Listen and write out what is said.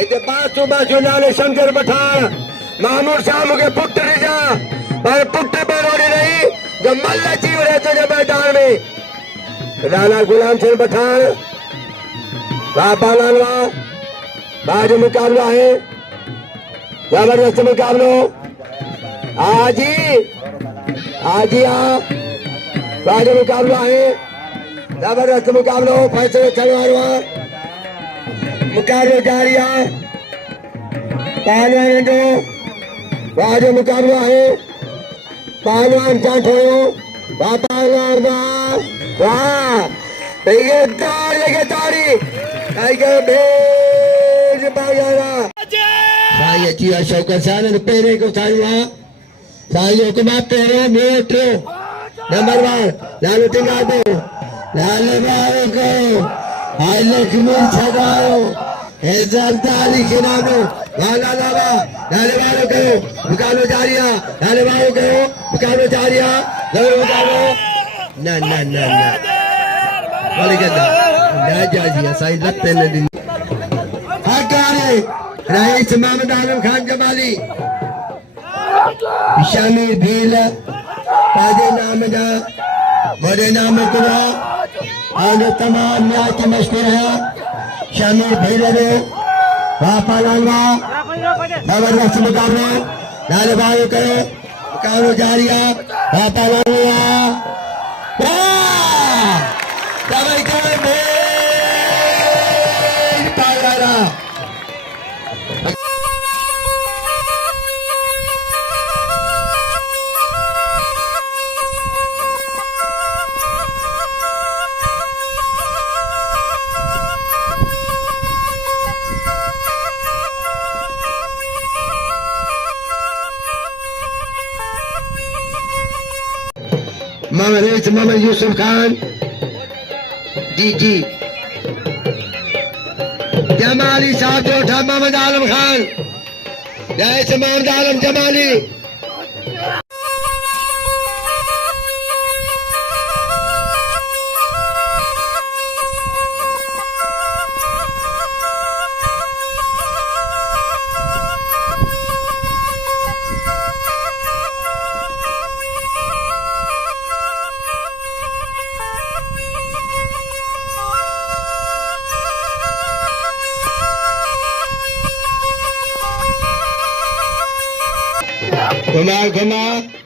इते बाजू बाजू नाले शंकर पठान मामूर शाह के पुत्र जा पर पुत्र बरोड़ी रही जो मल्ला जी रहते जो मैदान में राणा गुलाम सिंह पठान बापालानवा बाजू मुकाबला है जबरदस्त मुकाबलो आजी बाजू मुकाबला है जबरदस्त मुकाबलो फैसले चलवारवा मुकाबलो जारिया पहलवान जो बाजू मुकाबला है पहलवान चाठो पहलवान वाह ये तारी भेज पाया साई अची शौकत साहब पेरे को साई साइयों को माप पेरो मेट्रो नंबर 1 लालू टिंगाडो लालू बाबू को हाय लक्ष्मी छगाओ ताली खिलानो लाला लाला लाले बाबू को मुकाबला जारिया लाले बाबू को मुकाबला जारिया लाले मुकाबला ना बोले कहता ना जाजिया साई लगते न दिन हकारे रईस मोहम्मद आलम खान जमाली शामिल भील ताजे नाम जा बड़े नाम कुला और तमाम मैच मशहूर है शामिल भील रे वापालांगा जबरदस्त मुकाबला लाल भाई करो मुकाबला जारिया वापालांगा दवाई करो पायारा मोहम्मद यूसुफ खान जी जमाली साहब जोठा मोहम्मद आलम खान रईस मोहम्मद आलम जमाली घुमा